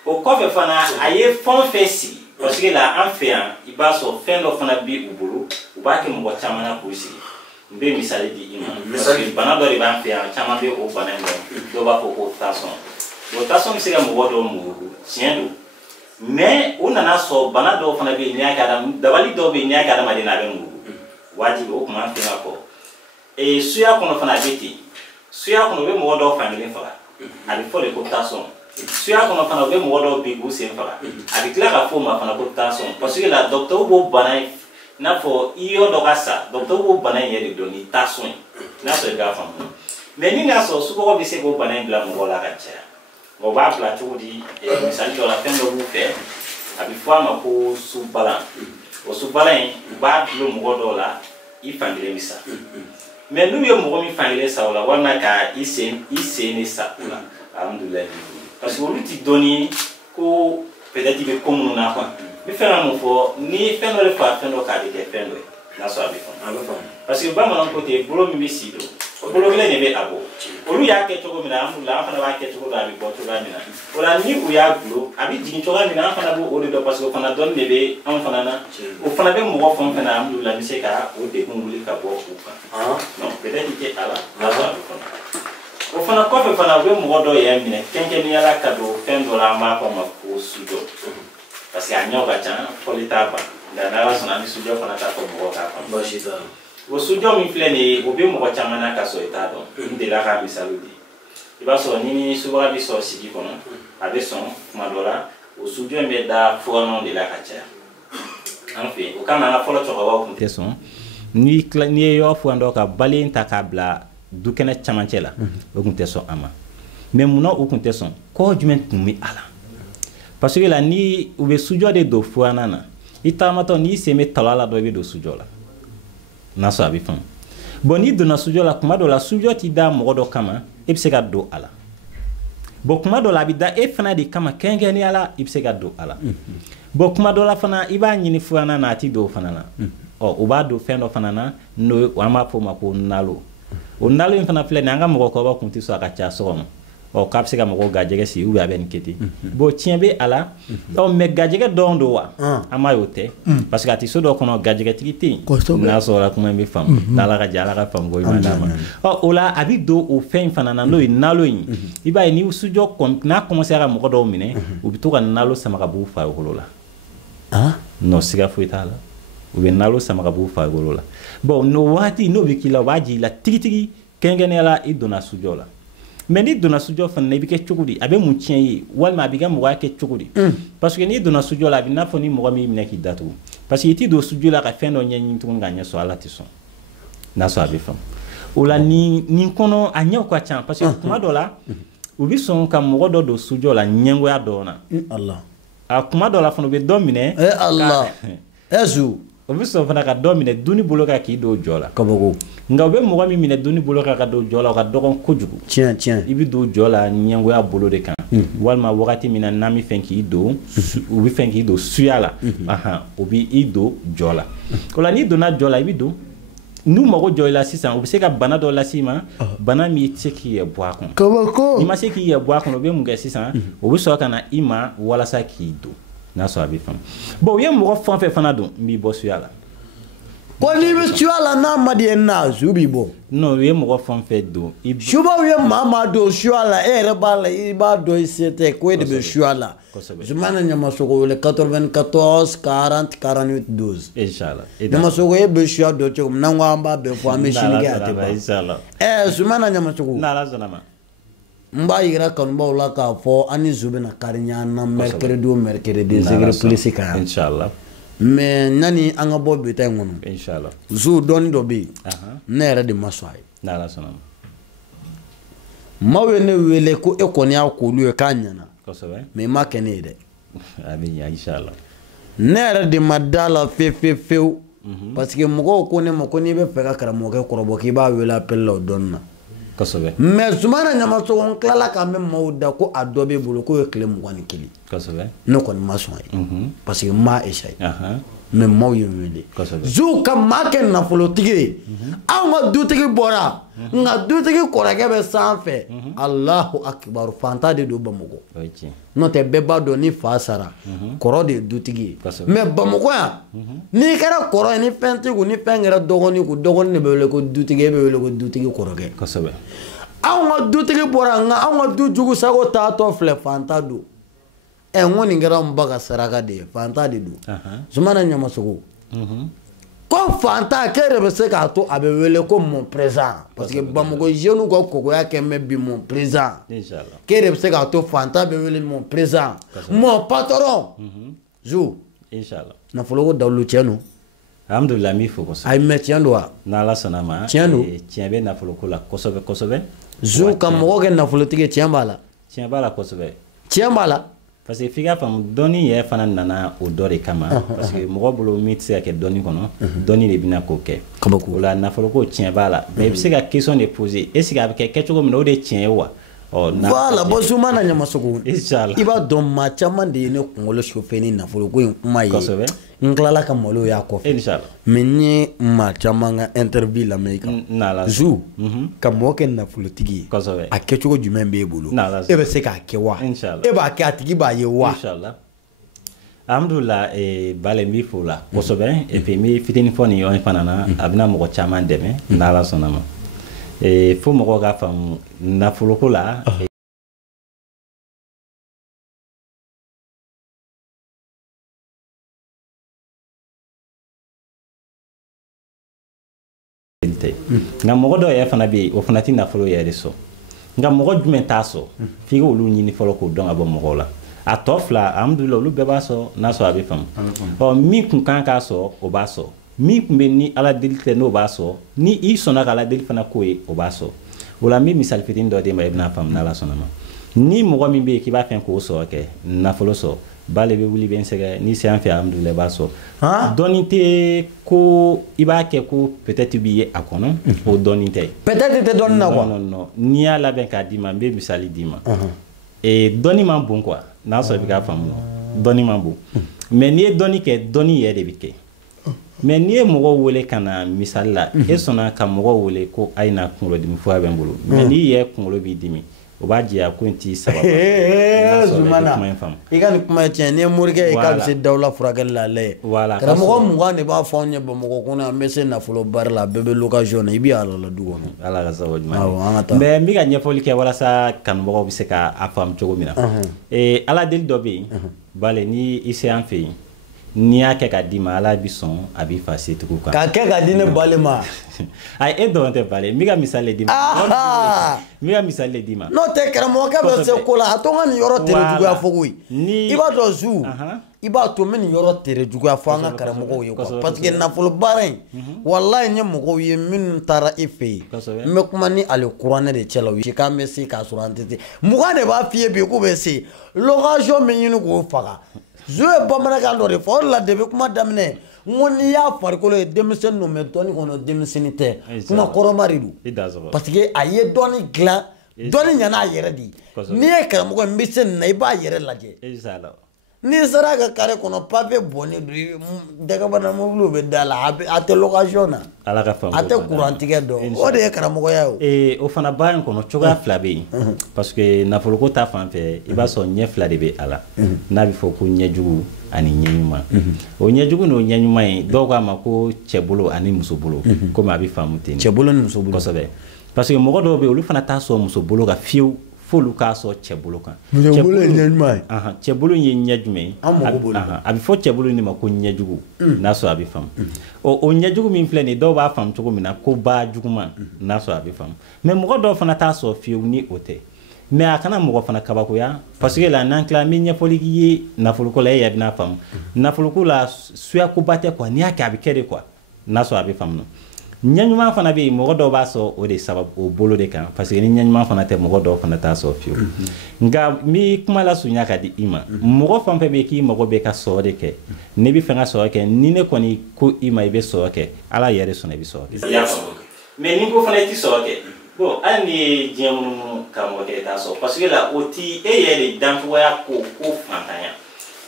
o kɔfɛ fana a ye fɛn o fɛn sigi parce que la an fɛ yan i b'a sɔrɔ fɛn dɔ fana bɛ u bolo u b'a kɛ mɔgɔ caman na k'u sigi n bɛ misali di i ma parce que bana dɔ de b'an fɛ yan caman bɛ o bana in dɔn dɔw b'a fɔ ko tension bon tension bɛ se ka mɔgɔ dɔw muru tiɲɛ don mais o nana sɔrɔ bana dɔw fana bɛ yen n'i y'a kɛ dabali dɔw bɛ yen n'i y'a kɛ adamaden na a bɛ muru wajibi o kuma an fɛ yan fɔ suya kɔnɔ fana a bɛ ten suya kɔnɔ u bɛ mɔgɔ dɔw fankelen faga a bɛ fɔ de ko tension suya kɔnɔ fana u bɛ mɔgɔ dɔw bin k'u sen faga a bɛ tila ka fɔ o ma fana ko tension parce que la docteur b'o bana in i n'a fɔ i yɔrɔ dɔ ka sa docteur b'o bana in yɛrɛ de dɔn ni tension ye n'a sɔrɔ i k'a faamu mais ni n'a sɔrɔ sukaro bɛ se k'o bana in bila mɔgɔ la ka caya o b'a bila cogo di misali dɔ la fɛn dɔ b'u fɛ a bɛ fɔ a ma ko subalan o subalan in u b'a bilo mɔgɔ dɔw la i fankelen bɛ sa mais n'u ye mɔgɔ min fankelen sa o la walima ka i sen de sa o la alhamdulilayi parce que olu ti dɔnni ko peut-être i bɛ ko minnu na quoi n bɛ fɛ ka mun fɔ ni fɛn dɔ de fara fɛn dɔ k'a bɛ kɛ fɛn dɔ ye n'a sɔrɔ a bɛ faamu parce que bamananw ko ten bolo min bɛ si don o bolo kelen de bɛ a bɔ olu y'a kɛ cogo min na alhamdulilah an fana b'a kɛ cogo dɔ a bɛ bɔ cogoya min na o la ni u y'a gulo a bɛ jigin cogoya min na an fana b'o de dɔn parce que o fana dɔnni de bɛ anw fana na o fana bɛ mɔgɔ fɛn o fɛn na alhamdulilah n bɛ se ka o degun wuli ka bɔ u kan non peut-être que ala n'a sɔrɔ a bɛ faamu o fana kɔfɛ fana u bɛ mɔgɔ dɔ yɛrɛ minɛ kɛnkɛnniyala ka don fɛn dɔ la an b'a fɔ o ma ko sujɔ parce que a ɲɛw ka ca fɔli t'a ban nka n'ala sɔnna an bɛ sujɔ fana ta fɔ mɔgɔw k'a faamu baasi t'a la o sujɔ min filɛ nin ye o bɛ mɔgɔ caman na ka sɔrɔ i t'a dɔn n delila k'a misali di i b'a sɔrɔ ni subaga bɛ sɔrɔ sigi kɔnɔ a bɛ sɔn tuma dɔ la o sujɔ in bɛ da fɔɔnɔw de la ka caya an fɛ yen o kama an ka fɔlɔ cɛkɔrɔbaw tun tɛ sɔn n'i ye yɔrɔ furan dɔ ka balen ta k'a bila dukɛnɛ camancɛ la o tun tɛ sɔn a ma mais munna u tun tɛ sɔn kɔɔ jumɛn tun bɛ a la parce que la ni u bɛ sujɔ de don furanna na i taamatɔ n'i sen bɛ tala la dɔ i bɛ don sujɔ la n'a sɔrɔ a bɛ faamu bon n'i donna sujɔ la kuma dɔ la sujɔ t'i da mɔgɔ dɔ kama i bɛ se ka don a la bon kuma dɔ la a bɛ da e fana de kama kɛrɛnkɛrɛnnenya la i bɛ se ka don a la bon kuma dɔ la fana i b'a ɲini furanna na a tɛ don o fana na ɔ o b'a don fɛn dɔ fana na n'o an b'a fɔ o ma ko nalo o nalo in fana filɛ nin an ka mɔgɔkɔrɔbaw tun tɛ sɔn a ka ca so kɔnɔ ɔ k'a bɛ se ka mɔgɔw gajɛgɛ sigi ou bien a bɛ nin kɛ ten bon tiɲɛ bɛ a la ɔ mais gajɛgɛ dɔrɔn don wa an m'a ye o tɛ parce que a tɛ so dɔ kɔnɔ gajɛgɛtigi tɛ yen n'a sɔrɔla kuma in bɛ faamu n'ala ka jɛ ala ka faamu ko ɲuman d'a ma ɔ o la a bɛ don o fɛn in fana na n'o ye nalo in i b'a ye ni sujɔ n'a commencé ka mɔgɔ dɔw minɛ u bɛ to ka nalo sama ka b'u farikolo la non siga foyi t'a la u bɛ nalo sama ka b'u farikolo la bon n'o waati n'o bɛ k'i la o b'a jigin i la tigitigi kɛrɛnkɛrɛnnenya la i donna sujɔ la mais n'i donna sujɔ fana i bɛ kɛ cogo di a bɛ mun tiɲɛ ye walima a bɛ kɛ mɔgɔya kɛ cogo di parce que n'i donna sujɔ la a bɛ n'a fɔ ni mɔgɔ min minɛ k'i datugu parce que i tɛ don sujɔ la ka fɛn dɔ ɲɛɲini tuguni k'a ɲɛ sɔrɔ ala tɛ sɔn n'a sɔrɔ a bɛ faamu o la nin kɔnɔ a ɲɛw ka ca parce que kuma dɔ la u bɛ sɔn ka mɔgɔ dɔ don sujɔ la ɲɛngoya dɔ na a kuma dɔ la fana u bɛ dɔ minɛ o bɛ sɔn fana ka dɔ minɛ duni bolo kan k'i don jɔ la kabako nka u bɛ mɔgɔ min minɛ duni bolo kan ka don jɔ la o ka dɔgɔn kojugu tiɲɛ i bɛ don jɔ la ɲɛngoya bolo de kan walima wagati min na n'an bɛ fɛ k'i don u bɛ fɛ k'i don suya la o bɛ i don jɔ la o la n'i donna jɔ la i bɛ don n'u mago jɔ i la sisan u bɛ se ka bana dɔ lase i ma bana min i tɛ se k'i yɛrɛ bɔ a kɔnɔ kabako n'i ma se k'i yɛrɛ bɔ a kɔnɔ u bɛ mun kɛ sisan o bɛ sɔrɔ ka na i ma walasa k'i don n'a sɔrɔ a bɛ faamu bon u ye mɔgɔ fɛn o fɛn fana don n b'i bɔ suya la ko n'i bɛ suya la n'a ma di ye na su b'i bɔ non u ye mɔgɔ fɛn o fɛn don subaw ye maa don suya la e yɛrɛ b'a la i b'a dɔn i se tɛ ko e de bɛ suya la Zumana Ɲamasogo wele 94 40 48 12 inchallah Ɲamasogo e bɛ suya dɔn cogo min n'an ko an b'a bɛɛ fɔ an bɛ sini kɛ a tɛ ban Zumana Ɲamasogo n'ala sɔnna ma n b'a yira kanubaw la k'a fɔ an ni zu bɛna kari ɲɔgɔn na mercredi o mercredi Zikiri Plus kan yan inchallah mais nani an ka bɔ bi ta in kɔnɔ inchallah zu dɔɔni dɔ bɛ yen ne yɛrɛ de ma sɔn a ye n'ala sɔnna maaw ye ne wele ko e kɔni y'a k'olu ye k'a ɲɛna kosɛbɛ mais i ma kɛ ne ye dɛ a bɛ ɲɛ inchallah ne yɛrɛ de ma da la fewu parce que mɔgɔw ko ne ma ko n'i bɛ fɛ ka karamɔgɔkɛ kɔrɔbɔ k'i b'a wele appel la o dɔɔni na kosɛbɛ mais Zumana Ɲamasogo n tilala ka mɛn maaw da ko a dɔ b'e bolo k'o ye tile 21 kosɛbɛ ne kɔni ma sɔn a ye parce que n m'a essayer mais maaw ye n wele zu ka maa kɛ nafolotigi ye anw ka dutigi bɔra nka dutigi kɔrɔkɛ bɛ sanfɛ Allahu akibaru fanta de don Bamakɔ n'o tɛ bɛɛ b'a dɔn ni fa sara kɔrɔ de ye dutigi ye mais Bamakɔ yan n'i kɛra kɔrɔ ye ni fɛn tigi ni fɛn kɛra dɔgɔnin ko dɔgɔnin de bɛ wele ko dutigi e bɛ wele ko dutigi kɔrɔkɛ anw ka dutigi bɔra nka anw ka du jugu sago taatɔ filɛ fanta don n ko nin kɛra n ba ka saraka de ye fanta de don Zumana Ɲamasogo ko fanta k'e de bɛ se k'a to a bɛ wele ko mon président parce que Bamakɔ jeunes ka kogoya kɛ mɛ bi mon président k'e de bɛ se k'a to fanta bɛ wele mon président mon patron zu nafolo ko dawulu tiɲɛ don alhamdulillah n b'i fo kosɛbɛ ayi mais tiɲɛ don wa n'ala sɔnna ma tiɲɛ don tiɲɛ bɛ nafolo ko la kosɛbɛ kosɛbɛ zu ka mɔgɔ kɛ nafolotigi ye tiɲɛ b'a la tiɲɛ b'a la kosɛbɛ tiɲɛ b'a la parce que f'i k'a faamu dɔnni yɛrɛ fana nana o dɔ de kama parce que mɔgɔ bolo min tɛ se ka kɛ dɔnni kɔnɔ dɔnni de bɛna k'o kɛ o la nafolo ko tiɲɛ b'a la mais i bɛ se ka question de poser est ce que a bɛ kɛ kɛcogo min na o de ye tiɲɛ ye wa voilà bon suma na nyamasogo inshallah iba dɔn maa caman de ye ne kunkolo chauffé ni nafolo ko in kuma ye n tilala ka malo y'a kɔfɛ inshallah mais n ye maa caman ka interview lamɛn i kan zu ka mɔgɔ kɛ nafolotigi ye a kɛcogo jumɛn b'e bolo e bɛ se k'a kɛ wa e b'a kɛ a tigi b'a ye wa inshallah alhamdulillah bale n b'i fo la kosɛbɛ et puis n bɛ fitinin fɔ nin yɔrɔ fana na a bɛna mɔgɔ caman dɛmɛ n'ala sɔnna ma fo mɔgɔw k'a faamu nafoloko la nka mɔgɔ dɔw yɛrɛ fana bɛ yen o fana tɛ nafolo yɛrɛ sɔrɔ nka mɔgɔ jumɛn t'a sɔrɔ f'i k'olu ɲini fɔlɔ k'o dɔn ka bɔ mɔgɔw la a tɔ fila alhamdulillah olu bɛɛ b'a sɔrɔ n'a sɔrɔ a bɛ faamu min kun kan k'a sɔrɔ o b'a sɔrɔ min kun bɛ ni ala deli tɛ n'o b'a sɔrɔ ni i sɔnna ka ala deli fana k'o ye o b'a sɔrɔ o la n bɛ misali fitinin dɔ d'e ma i bɛna faamu n'ala sɔnna ma ni mɔgɔ min bɛ yen k'i b'a fɛ k'o sɔrɔ kɛ nafolo sɔrɔ bale bɛ wuli bɛ n sɛgɛ ni se an fɛ alhamdulillah i b'a sɔrɔ dɔnni tɛ ko i b'a kɛ ko peut-être b'i ye a kɔnɔ o dɔnni tɛ peut-être tɛ dɔnni na quoi non n'i y'a labɛn k'a d'i ma n bɛ misali d'i ma dɔnni man bon quoi n'a sɔrɔ i bɛ k'a faamu dɔnni man bon mais n'i ye dɔnni kɛ dɔnni yɛrɛ de bɛ kɛ mais n'i ye mɔgɔw wele ka na misali la e sɔnna ka mɔgɔw wele ko a ye na kunkolodimi fura bɛ n bolo mais n'i yɛrɛ kunkolo b'i dimi o b'a diya ko n t'i sababa Zumana i ka nin kuma ye tiɲɛ n'i ye morikɛ i k'a bɛ se dawula furakɛli la lajɛ karamɔgɔ 20 de b'a fɔ anw ɲɛ Bamakɔ kɔnɔ an bɛ se nafolo baara la a bɛɛ bɛ location na i bɛ ala la du kɔnɔ ala ka sababu ɲuman ye mais n bɛ ka ɲɛfɔli kɛ walasa kanubagaw bɛ se k'a faamu cogo min na ala deli dɔ bɛ yen bale ni i se an fɛ yen n'i y'a kɛ k'a d'i ma ala bɛ sɔn a b'i fa se tugu kan k'a kɛ k'a di ne bale ma ayi e dɔrɔn tɛ bale n bɛ ka misali d'i ma n bɛ ka misali d'i ma n'o tɛ karamɔgɔkɛ bɛ se ko la a to n ka nin yɔrɔ tere juguya fɔ koyi i b'a dɔn zu i b'a to n bɛ nin yɔrɔ tere juguya fɔ an ka karamɔgɔw ye quoi parce que nafolo baara in walayi n ye mɔgɔw ye minnu taara i fɛ yen n bɛ kuma ni ale kuranɛ de cɛ la o ye k'an bɛ se k'a sɔrɔ an tɛ se 20 de b'a f'i ye bi k'u bɛ se location bɛ ɲini k'o faga zu ye bamanankan dɔ de fɔ o de la depuis kuma daminɛ n ko n'i y'a farikolo ye denmisɛnnin don mais dɔnni kɔnɔ denmisɛnnin tɛ kuma kɔrɔma de don parce que a ye dɔnni dilan dɔnni ɲana a yɛrɛ de ye n'i ye karamɔgɔ n bɛ se nin na i b'a yɛrɛ lajɛ n'i sera a ka carré kɔnɔ papier bɔnnen don dagabana mobiliw bɛ da la a tɛ location na ala ka faamu a tɛ courant tigɛ dɔn o de ye karamɔgɔya ye o fana baara in kɔnɔ cogoya fila bɛ yen parce que nafoloko ta fan fɛ i b'a sɔrɔ ɲɛ fila de bɛ a la n'a bɛ fɔ ko ɲɛjugu ani ɲɛɲuman o ɲɛjugu n'o ɲɛɲuman ye dɔw k'a ma ko cɛ bolo ani muso bolo komi a bɛ faamu ten cɛ bolo ni muso bolo kosɛbɛ parce que mɔgɔ dɔw bɛ yen olu fana t'a sɔrɔ muso bolo kan fiyewu f'olu k'a sɔrɔ cɛ bolo kan cɛ bolo ye ɲɛɲuman ye cɛ bolo ye ɲɛ jumɛn ye a bɛ fɔ cɛ bolo de ma ko ɲɛjugu n'a sɔrɔ a bɛ faamu o ɲɛjugu min filɛ nin ye dɔw b'a faamu cogo min na ko ba juguman n'a sɔrɔ a bɛ faamu mais mɔgɔ dɔw fana t'a sɔrɔ fiyewu ni o tɛ mais a kana mɔgɔ fana kabakoya parce que la n'an tila n bɛ ɲɛfɔli k'i ye nafoloko la e yɛrɛ bɛna faamu nafoloko la suyakoba tɛ quoi n'i y'a kɛ a bɛ kɛ de quoi n'a sɔrɔ a bɛ faamu ɲɛɲuman fana bɛ yen mɔgɔ dɔw b'a sɔrɔ o de sababu o bolo de kan parce que ni ɲɛɲuman fana tɛ mɔgɔ dɔw fana t'a sɔrɔ fiyewu nka n bɛ kuma lasurunya ka di i ma mɔgɔ fɛn fɛn bɛ yen k'i mago bɛ ka sɔrɔ de kɛ n'i bɛ fɛ ka sɔrɔ kɛ ni ne kɔni ko i ma i bɛ sɔrɔ kɛ ala yɛrɛ sɔnna i bɛ sɔrɔ kɛ. i y'a faamu mais ni ko fana i tɛ sɔrɔ kɛ bon hali ni ye diɲɛ minnu karamɔgɔkɛ i t'a sɔrɔ parce que la o ti e yɛrɛ de dancogoya ko fantanya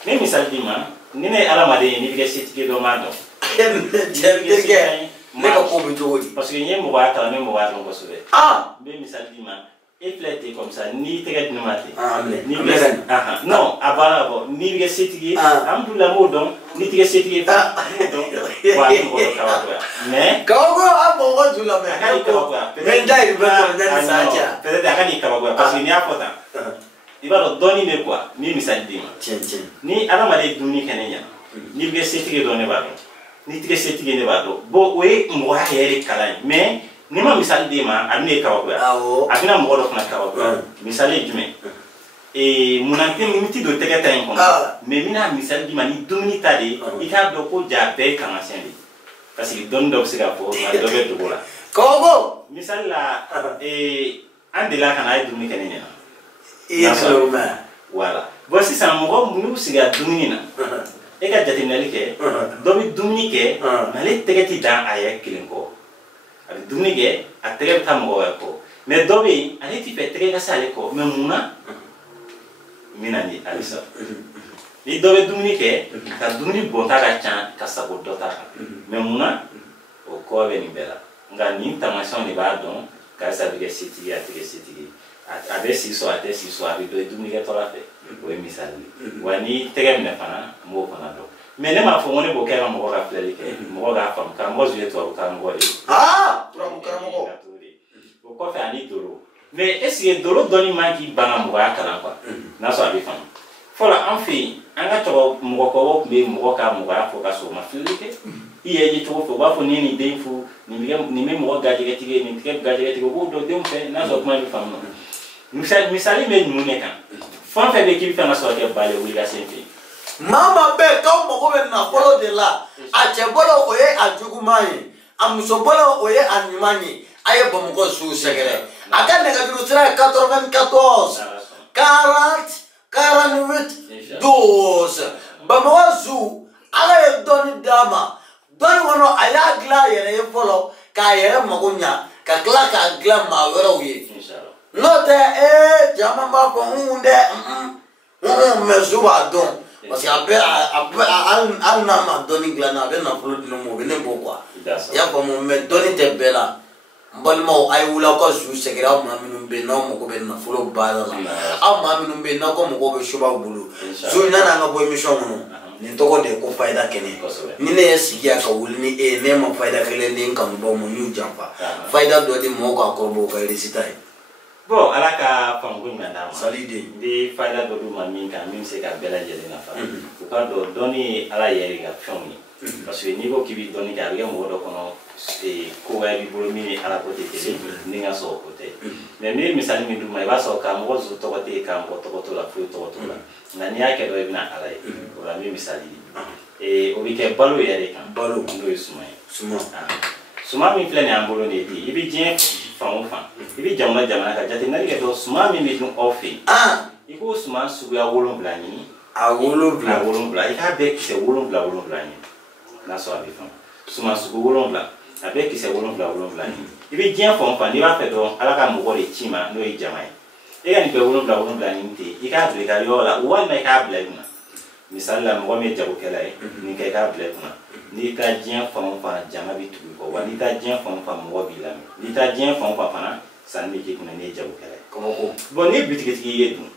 n bɛ misali d'i ma ni ne ye adamaden ye n'i bɛ kɛ setigi dɔ m'a dɔn. ne ka ko bɛ cogo di parce que n ye mɔgɔya kalan n bɛ mɔgɔya dɔn kosɛbɛ n bɛ misali d'i ma e filɛ ten comme ça n'i tɛgɛ di ne ma ten non a banna bɔ n'i bɛ kɛ setigi ye alhamdulilah n b'o dɔn n'i tɛ kɛ setigi ye fana n b'o dɔn wa a bɛ mɔgɔ dɔ kabakoya mais kabakoya a mɔgɔ ju la mais a ka n'i kabakoya mais n da yɛrɛ bɛ sɔrɔ ne ni sa cɛ peut-être a ka n'i kabakoya parce que n'i y'a fɔ tan i b'a dɔn dɔɔni de quoi n bɛ misali d'i ma ni adamaden dumuni kɛ ne ɲɛna n'i bɛ kɛ setigi dɔn ne b'a dɔn n'i tɛ kɛ setigi ye ne b'a dɔn bon o ye mɔgɔya yɛrɛ kalan ye mais ni ma misali d'e ma a bɛ ne kabakoya a bɛna mɔgɔ dɔ fana kabakoya misali ye jumɛn munna n tɛ don tɛgɛ ta in kɔnɔ mais n bɛna misali d'i ma ni dumuni ta de ye i k'a dɔn ko ja bɛɛ ye taamasiyɛn de ye parce que dɔnni dɔ bɛ se ka fɔ nka dɔ bɛ dogo la kabako misali la an delila ka na a ye dumuni kɛ ne ɲɛna i ye dumuni mɛn voilà bon sisan mɔgɔ n'u sigira dumuni na e ka jateminɛli kɛ dɔ bɛ dumuni kɛ mais ale tɛgɛ tɛ dan a yɛrɛ kelen kɔ a bɛ dumuni kɛ a tɛgɛ bɛ taa mɔgɔ wɛrɛ kɔ mais dɔ bɛ yen ale ti fɛ tɛgɛ ka se ale kɔ mais mun na n bɛna ni halisa ni dɔ bɛ dumuni kɛ ka dumuni bɔnta ka ca ka sago dɔ ta kan mais mun na o kɔ bɛ nin bɛɛ la nka nin taamasiyɛnw de b'a dɔn karisa bɛ kɛ setigi a tɛ kɛ setigi a bɛ si so a tɛ si so a bɛ dɔ dumunikɛtɔla fɛ o ye misali ye wa ni tɛgɛ minɛ fana n b'o fana dɔn mais ne m'a fɔ ko ne b'o kɛ ka mɔgɔ ka filɛli kɛ mɔgɔ k'a faamu karamɔgɔ Zu ye tubabu karamɔgɔ de ye tubabu karamɔgɔ o kɔfɛ ani dolo mais est-ce que dolo dɔnni man k'i ban ka mɔgɔya kalan quoi n'a sɔrɔ a bɛ faamu fɔlɔ an fɛ yen an ka mɔgɔkɔrɔbaw tun bɛ mɔgɔ ka mɔgɔya fɔ ka sɔrɔ o ma filɛli kɛ i yɛrɛ ye cogo fɛ u b'a fɔ ni ye nin den furu nin bɛ mɔgɔ garijɛgɛtigi ye nin tɛ garijɛgɛtigi u b'o dɔn denw fɛ n'a sɔrɔ kuma bɛ faamu misali bɛ ninnu de kan fɛn o fɛn bɛ k'i bɛ fɛ ka sɔrɔ kɛ bale wuli ka se fɛ Mama bɛɛ k'aw mago bɛ nafolo de la a cɛ bolo o ye a juguman ye a muso bolo o ye a ɲuman ye a ye Bamakɔ Zu sɛgɛrɛ a ka nɛgɛjuru sira ye 94 40 48 12 Bamakɔ Zu Ala ye dɔnni d'a ma dɔnni kɔnɔ a y'a dilan a yɛrɛ ye fɔlɔ k'a yɛrɛ mago ɲa ka tila k'a dilan maa wɛrɛw ye n'o tɛ caman b'a fɔ dɛ mais Zu b'a dɔn parce que hali n'a ma dɔnni dilan a bɛ nafolo di ne ma o bɛ ne bɔ quoi i y'a faamu mais dɔnni tɛ bɛɛ la n balimaw a ye wuli aw ka Zu sɛgɛrɛ aw maa minnu bɛ yen n'aw mago bɛ nafolo baara la aw maa minnu bɛ yen n'aw ka mɔgɔw bɛ soba bolo Zu yanni an ka bɔ émission kɔnɔ nin tɔgɔ de ye ko fayida kɛnɛ ni ne ye sigi yan ka wuli ni e ye ne ma fayida kelen di n kanubaw ma n y'u janfa fayida dɔ di mɔgɔw k'a kɔrɔbɔ o ka résultat ye. Bon Ala ka faamu ko ɲuman d'an ma. Sali den. N bɛ fayida dɔ d'u ma min kan min bɛ se ka bɛɛ lajɛlen nafa. U k'a dɔn dɔnni ye Ala yɛrɛ ka fɛnw ye. Parce que n'i ko k'i bɛ dɔnni kɛ a bɛ kɛ mɔgɔ dɔ kɔnɔ ko wɛrɛ b'i bolo min ni Ala ko tɛ kelen ni n ka sɔrɔ o tɛ. Mais n bɛ misali min d'u ma i b'a sɔrɔ karamɔgɔ Zu tɔgɔ tɛ yen karamɔgɔ tɔgɔ t'o la foyi tɔgɔ t'o la nka n'i y'a kɛ dɔrɔn i bɛna Ala ye o la n bɛ misali di. O bɛ kɛ balo yɛrɛ kan balo n'o ye suman ye. Suman min filɛ nin y'an bolo nin ye ten i bɛ diɲɛ fan o fan i bɛ jamana ka jateminɛli kɛ dɔrɔn suman min bɛ dun aw fɛ yen i k'o suman suguya 7 ɲini a 7 i k'a bɛɛ kisɛ 7 ɲini n'a sɔrɔ a bɛ faamu suman sugu 7 a bɛɛ kisɛ 7 ɲini i bɛ diɲɛ fan o fan n'i b'a fɛ dɔrɔn Ala ka mɔgɔ de ci ma n'o ye jama ye e ka nin bɛɛ 7 ɲini ten i k'a bila i ka yɔrɔ la walima i k'a bila i kunna misali la mɔgɔ min ye jagokɛla ye nin kɛ i k'a bila i kunna n'i ka diɲɛ fan o fan jama bɛ tugu i kɔ wa n'i ta diɲɛ fan o fan mɔgɔ b'i lamɛn n'i ta diɲɛ fan o fan fana sanni bɛ k'i kunna n'i ye jagokɛla ye bon ni bitigitigi ye dun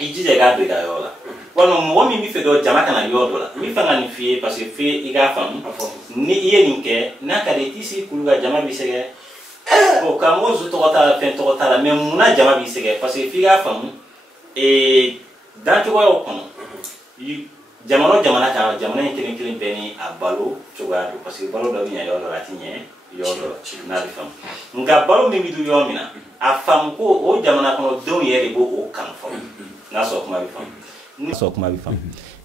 i jija i k'a don i ka yɔrɔ la walima mɔgɔ min bɛ fɛ dɔrɔn jama kana yɔrɔ dɔ la n bɛ fɛ ka nin f'i ye parce que f'i i k'a faamu ni i ye nin kɛ n'a ka di i t'i sigi kulu ka jama b'i sɛgɛrɛ bon karamɔgɔ Zu tɔgɔ t'a la fɛn tɔgɔ t'a la mais munna jama b'i sɛgɛrɛ parce que f'i k'a faamu dancogoyaw kɔnɔ jamana o jamana kan jamana in kelen kelen bɛɛ ni a balo cogoya don parce que balo dɔ bɛ ɲɛ yɔrɔ dɔ la a tɛ ɲɛ yɔrɔ dɔ la n'a bɛ faamu nka balo min bɛ dun yɔrɔ min na a faamu ko o jamana kɔnɔ denw yɛrɛ de b'o o kanu fɔlɔ n'a sɔrɔ kuma bɛ faamu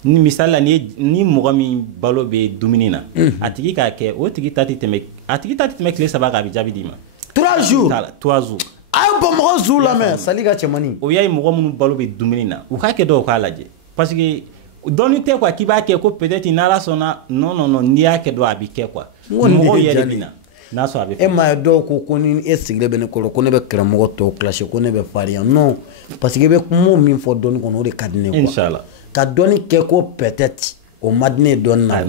ni misali la ni mɔgɔ min balo bɛ dumuni na a tigi k'a kɛ o tigi ta tɛ tɛmɛ tile 3 kan a bɛ jaabi d'i ma 3 jours a ye Bamakɔ Zu lamɛn Sali ka cɛmannin o y'a ye mɔgɔ minnu balo bɛ dumuni na u k'a kɛ dɔw k'a lajɛ parce que dɔnni tɛ quoi k'i b'a kɛ ko peut-être n'Ala sɔnna non n'i y'a kɛ dɔrɔn a bɛ kɛ quoi mɔgɔw yɛrɛ bɛ na n'a sɔrɔ a bɛ fɛ e m'a ye dɔw ko ni e sigilen bɛ ne kɔrɔ ko ne bɛ karamɔgɔ tɔw classé ko ne bɛ farinya non parce que i bɛ kuma min fɔ dɔnni kɔnɔ o de ka di ne quoi Inch'Allah ka dɔnni kɛ ko peut-être o ma di ne ye dɔnni na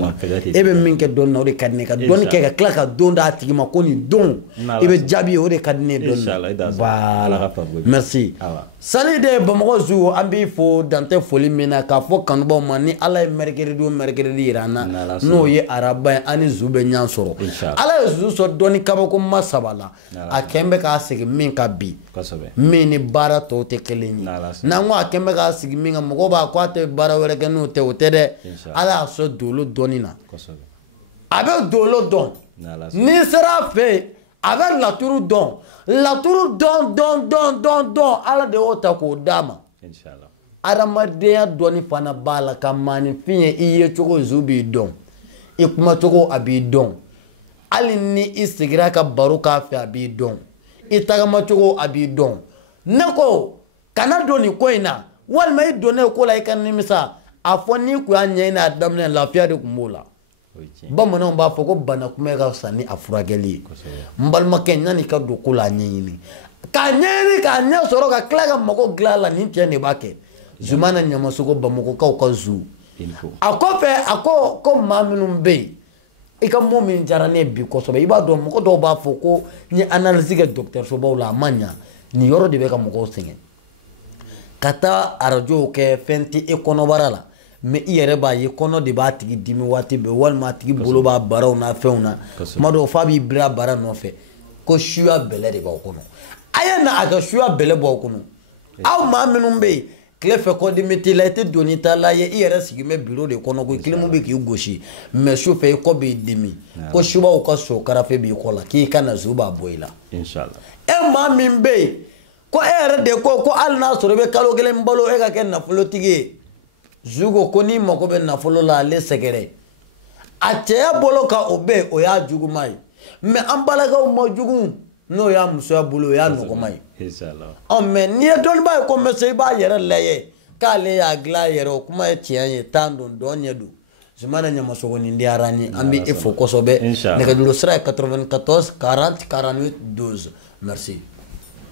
e bɛ min kɛ dɔnni na o de ka di ne ka dɔnni kɛ ka tila ka don d'a tigi ma ko nin don i bɛ jaabi ye o de ka di ne ye dɔnni na voilà merci Sali de Bamakɔ Zu an b'i fo dantɛ foli min na k'a fɔ kanubaw ma ni Ala ye mercredi jira an na n'o ye araba ye an ni Zu bɛ ɲɔgɔn sɔrɔ Ala ye Zu sɔn dɔnni kabakoma 3 la a kɛn bɛ k'a sigi min ka bi min ni baara tɔw tɛ kelen ye n'an ko a kɛn bɛ k'a sigi min kan mɔgɔw b'a ko a tɛ baara wɛrɛ kɛ n'o tɛ o tɛ dɛ Ala y'a sɔn dolo dɔnni na a bɛ dolo dɔn n'i sera a fɛ yen a bɛ laturu dɔn Ala de y'o ta k'o d'a ma adamadenya dɔnni fana b'a la ka maanifin ye i ye cogo Zu b'i dɔn i kuma cogo a b'i dɔn hali ni i sigira ka baro k'a fɛ a b'i dɔn i tagama cogo a b'i dɔn ne ko kana don nin ko in na walima i donnen ko la i ka nimisa a fɔ n'i kun y'a ɲɛɲini a daminɛ lafiya de tun b'o la bamananw b'a fɔ ko bana kunbɛ ka fisa ni a furakɛli ye n balimakɛ yanni i ka don ko la a ɲɛɲini ka ɲɛɲini k'a ɲɛ sɔrɔ ka tila ka mago dilan a la nin cɛ de b'a kɛ Zumana Ɲamasogo Bamakɔkaw ka zoo a kɔfɛ a ko maa minnu bɛ yen i ka mot min diyara ne bi kosɛbɛ i b'a dɔn mɔgɔ dɔw b'a fɔ ko n ye analyse kɛ dɔgɔtɔrɔsobaw la a ma ɲa nin yɔrɔ de bɛ ka mɔgɔw sɛgɛn ka taa arajow kɛ fɛn tɛ e kɔnɔbara la mais i yɛrɛ b'a ye kɔnɔ de b'a tigi dimi waati bɛɛ walima a tigi bolo b'a baraw n'a fɛnw na tuma dɔw f'a b'i bila bara nɔfɛ ko suya bɛlɛ de b'aw kɔnɔ a ye na a ka suya bɛlɛ b'aw kɔnɔ aw maa minnu bɛ yen tile fɛ kɔdimi t'i la i tɛ doni t'a la ye i yɛrɛ sigi bɛ bureau de kɔnɔ ko kilimu bɛ k'i gosi mais su fɛ i kɔ b'i dimi ko subaw ka so karafe b'i kɔ la k'i ka na zu b'a bɔ i la e maa min bɛ yen ko e yɛrɛ de ko hali n'a sɔrɔ i bɛ kalo kelen balo e ka kɛ nafolotigi ye zu ko n'i mago bɛ nafolo la ale sɛgɛrɛ a cɛya bolo ka o bɛ o y'a juguman ye mais an balakaw ma jugu n'o y'a musoya bolo o y'a nɔgɔman ye mais n'i ye dɔnnibaa ye ko mɛsɛ i b'a yɛrɛ lajɛ k'ale y'a dilan a yɛrɛ o kuma ye tiɲɛ ye tan don dɔn ɲɛ don Zumana Ɲamasogo nin diyara n ye an bɛ e fo kosɛbɛ nɛgɛjuru sira ye 94 40 48 12 merci